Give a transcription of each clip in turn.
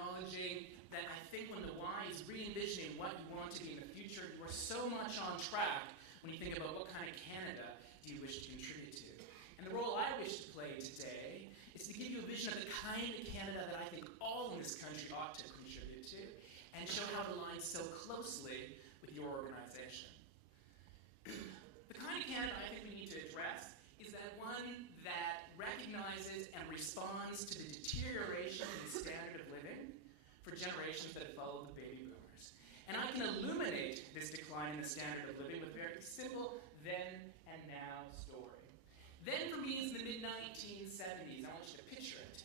acknowledging that I think when the Y is re-envisioning what you want to be in the future, you are so much on track when you think about what kind of Canada do you wish to contribute to. And the role I wish to play today is to give you a vision of the kind of Canada that I think all in this country ought to contribute to, and show how it aligns so closely with your organization. The kind of Canada I think we need to address is that one that recognizes and responds to the deterioration in the standard of living for generations that have followed the baby boomers. And I can illuminate this decline in the standard of living with a very simple then and now story. Then for me is the mid-1970s. I want you to picture it.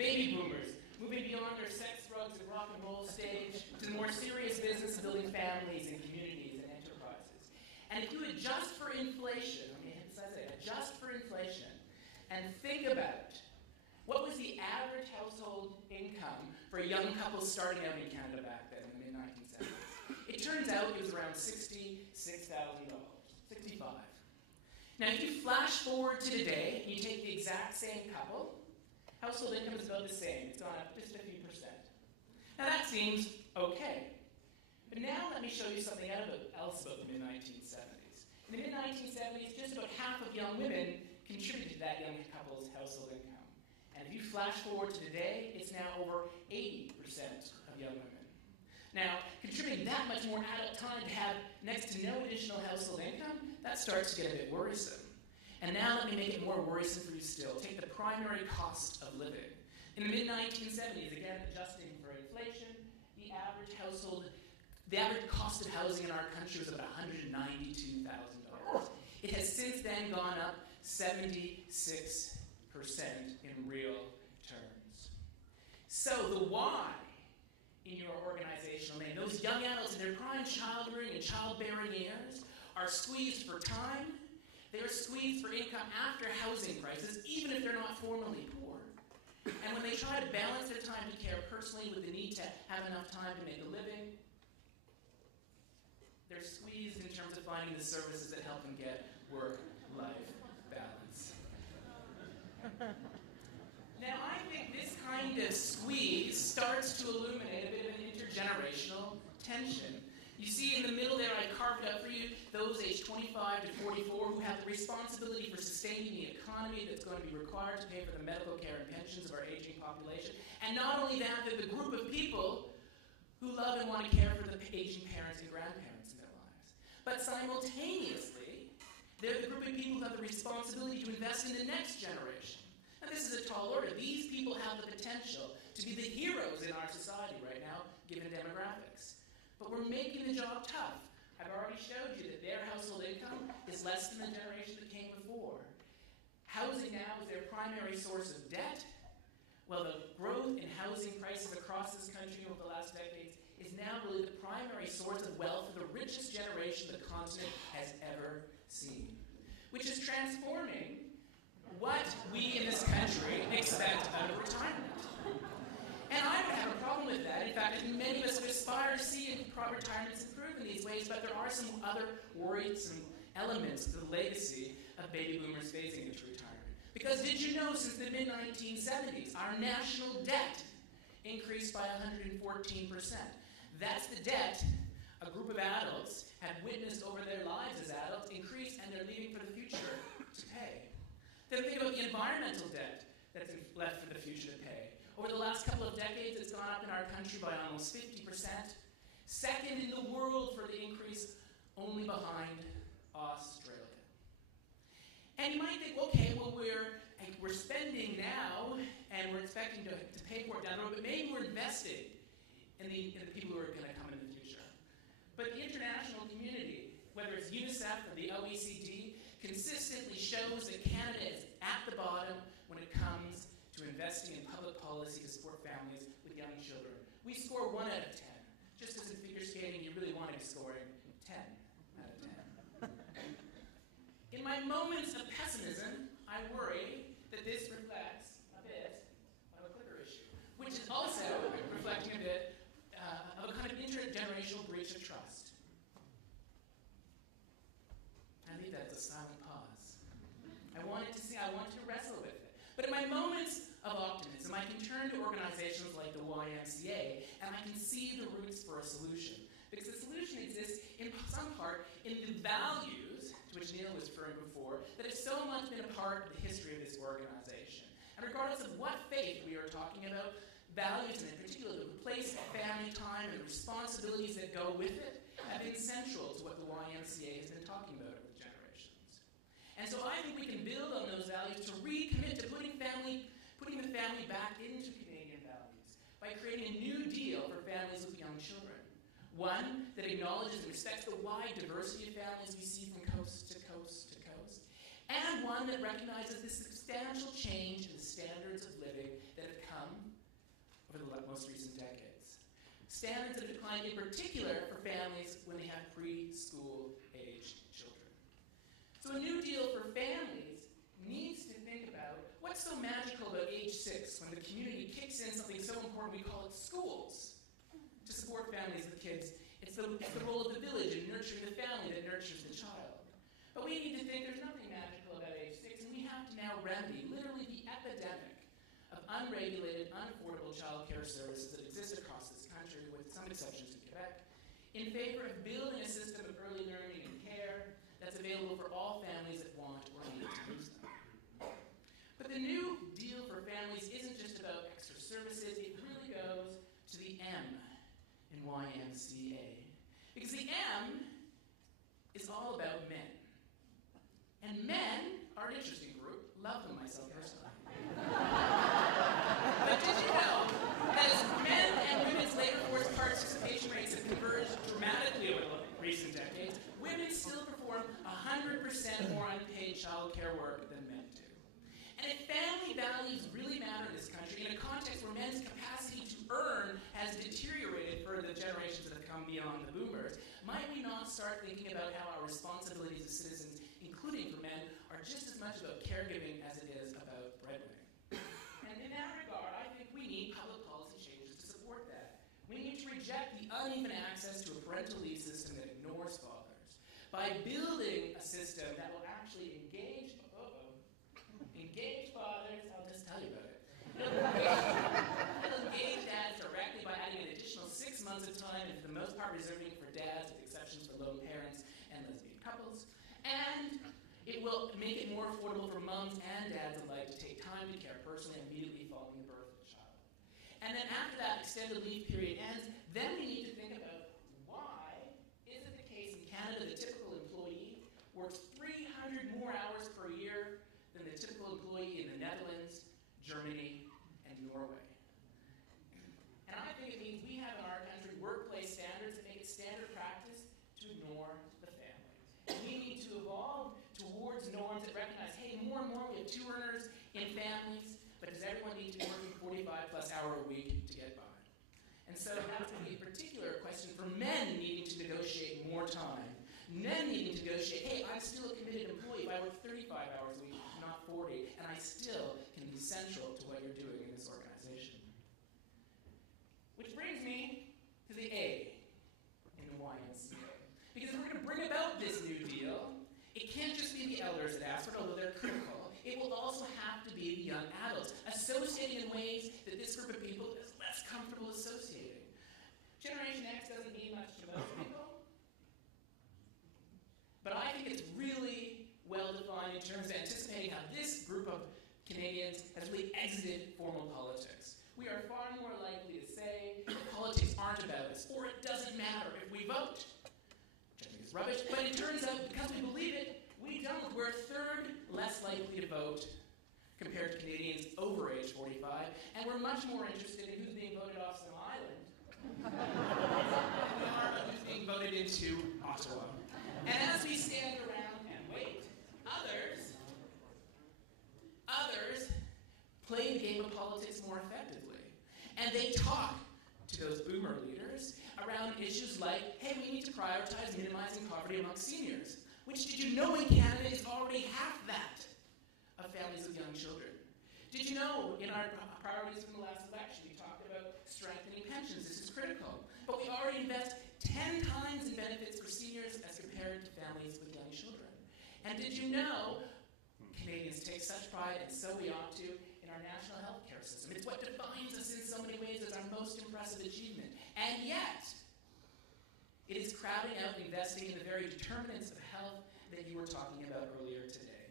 Baby boomers moving beyond their sex, drugs, and rock and roll stage to the more serious business of building families and communities and enterprises. And if you adjust for inflation, let me emphasize that, adjust for inflation, and think about what was the average household income for a young couple starting out in Canada back then in the mid-1970s. It turns out it was around $66,000, $65. Now, if you flash forward to today and you take the exact same couple, household income is about the same. It's gone up just a few percent. Now, that seems okay. But now let me show you something else about the mid-1970s. In the mid-1970s, just about half of young women contributed to that young couple's household income. And if you flash forward to today, it's now over 80% of young women. Now, contributing that much more adult time to have next to no additional household income, that starts to get a bit worrisome. And now let me make it more worrisome for you still. Take the primary cost of living. In the mid-1970s, again, adjusting for inflation, the average cost of housing in our country was about $192,000. It has since then gone up 76% in real terms. So the why in your organizational name, those young adults in their prime childbearing and childbearing years are squeezed for time. They are squeezed for income after housing prices, even if they're not formally poor. And when they try to balance their time to care personally with the need to have enough time to make a living, they're squeezed in terms of finding the services that help them get work-life balance. Now, I think this kind of squeeze starts to illuminate a bit of an intergenerational tension. You see in the middle there, I carved out for you those aged 25 to 44 who have the responsibility for sustaining the economy that's going to be required to pay for the medical care and pensions of our aging population. And not only that, they're the group of people who love and want to care for the aging parents and grandparents in their lives. But simultaneously, they're the group of people who have the responsibility to invest in the next generation. Now, this is a tall order. These people have the potential to be the heroes in our society right now, given demographics. But we're making the job tough. I've already showed you that their household income is less than the generation that came before. Housing now is their primary source of debt. Well, the growth in housing prices across this country over the last decades is now really the primary source of wealth for the richest generation the continent has ever seen, which is transforming what we in this country expect out of retirement. And I don't have a problem with that. In fact, many of us would aspire to see retirements improve in these ways, but there are some other worrisome elements to the legacy of baby boomers phasing into retirement. Because did you know since the mid-1970s, our national debt increased by 114%. That's the debt a group of adults have witnessed over their lives as adults increase, and they're leaving for the future to pay. Then think about the environmental debt that's left for the future to pay. Over the last couple of decades, it's gone up in our country by almost 50%. Second in the world for the increase, only behind Australia. And you might think, okay, well, we're spending now, and we're expecting to pay for it down the road, but maybe we're investing in the people who are going to come in the future. But the international community, whether it's UNICEF or the OECD, consistently shows that Canada is at the bottom when it comes to investing in public policy to support families with young children. We score 1 out of 10. Just as in figure skating, you really want to be scoring 10 out of 10. In my moments of pessimism, I worry that this reflects a bit of a clicker issue, which is also reflecting a bit of a kind of intergenerational breach of trust. I think that's a silent pause. I wanted to wrestle with it. But in my moments of optimism, I can turn turn to organizations like the YMCA, and I can see the roots for a solution. Because the solution exists in some part in the values, to which Neil was referring before, that have so much been a part of the history of this organization. And regardless of what faith we are talking about, values, and in particular the place of family time and the responsibilities that go with it, have been central to what the YMCA has been talking about over the generations. And so I think we can build on those values to recommit to putting the family back into Canadian values by creating a new deal for families with young children. One that acknowledges and respects the wide diversity of families we see from coast to coast to coast, and one that recognizes the substantial change in the standards of living that have come over the most recent decades. Standards that have declined in particular for families when they have preschool-aged children. So a new deal for families needs to think about what's so magical about age 6 when the community kicks in something so important, we call it schools, to support families with kids. It's the role of the village in nurturing the family that nurtures the child. But we need to think there's nothing magical about age 6, and we have to now remedy literally the epidemic of unregulated, unaffordable child care services that exist across this country, with some exceptions in Quebec, in favor of building a system of early learning and care that's available for all families that want or need to use them. But the new deal for families isn't just about extra services, it really goes to the M in YMCA. Because the M is all about men. And men are an interesting group. Love them myself personally. But did you know that as men and women's labor force participation rates have converged dramatically over the recent decades, women still perform 100% more unpaid child care work than men do. And if family values really matter in this country, in a context where men's capacity to earn has deteriorated for the generations that have come beyond the boomers, might we not start thinking about how our responsibilities as citizens, including for men, are just as much about caregiving as it is about breadwinning? And in that regard, I think we need public policy changes to support that. We need to reject the uneven access to a parental leave system that ignores fathers by building a system that will actually engage fathers. I'll just tell you about it. It'll engage dads directly by adding an additional 6 months of time, and for the most part reserving it for dads, with exceptions for lone parents and lesbian couples. And it will make it more affordable for moms and dads alike to take time to care personally immediately following the birth of the child. And then after that extended leave period ends, then we need to think about why is it the case in Canada the typical employee works 300 more hours per year than the typical employee in the Netherlands, Germany, and Norway. And I think it means we have in our country workplace standards that make it standard practice to ignore the family. And we need to evolve towards norms that recognize, hey, more and more we have 2 earners in families, but does everyone need to be working 45+ hour a week to get by? And so that's going to be a particular question for men needing to negotiate more time. Men needing to negotiate, hey, I'm still a committed employee. If I work 35 hours a week, not 40, and I still can be central to what you're doing in this organization. Which brings me to the A in the YMCA. Because if we're going to bring about this new deal, it can't just be the elders that ask for it, although they're critical. It will also have to be the young adults, associating in ways that this group of people is less comfortable associating. Generation X doesn't mean much to most people. But I think it's really well defined in terms of anticipating how this group of Canadians has really exited formal politics. We are far more likely to say that politics aren't about us, or it doesn't matter if we vote. Which I think is rubbish, but it turns out because we believe it, we don't. We're a third less likely to vote compared to Canadians over age 45, and we're much more interested in who's being voted off some island than we are about who's being voted into Ottawa. And as we stand around and wait, others play the game of politics more effectively. And they talk to those boomer leaders around issues like, hey, we need to prioritize minimizing poverty among seniors, which, did you know, in Canada is already half that of families with young children. Did you know in our priorities from the last election, we talked about strengthening pensions? This is critical. But we already invest 10 times in benefits for seniors as compared to families with young children. And did you know Canadians take such pride, and so we ought to, in our national health care system. It's what defines us in so many ways as our most impressive achievement. And yet, it is crowding out investing in the very determinants of health that you were talking about earlier today.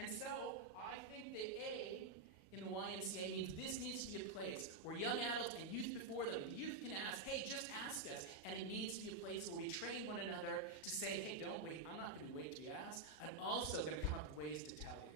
And so, I think that A, in the YMCA means this needs to be a place where young adults and youth before them, the youth can ask, hey, just ask us. And it needs to be a place where we train one another to say, hey, don't wait. I'm not going to wait to be asked. I'm also going to come up with ways to tell you.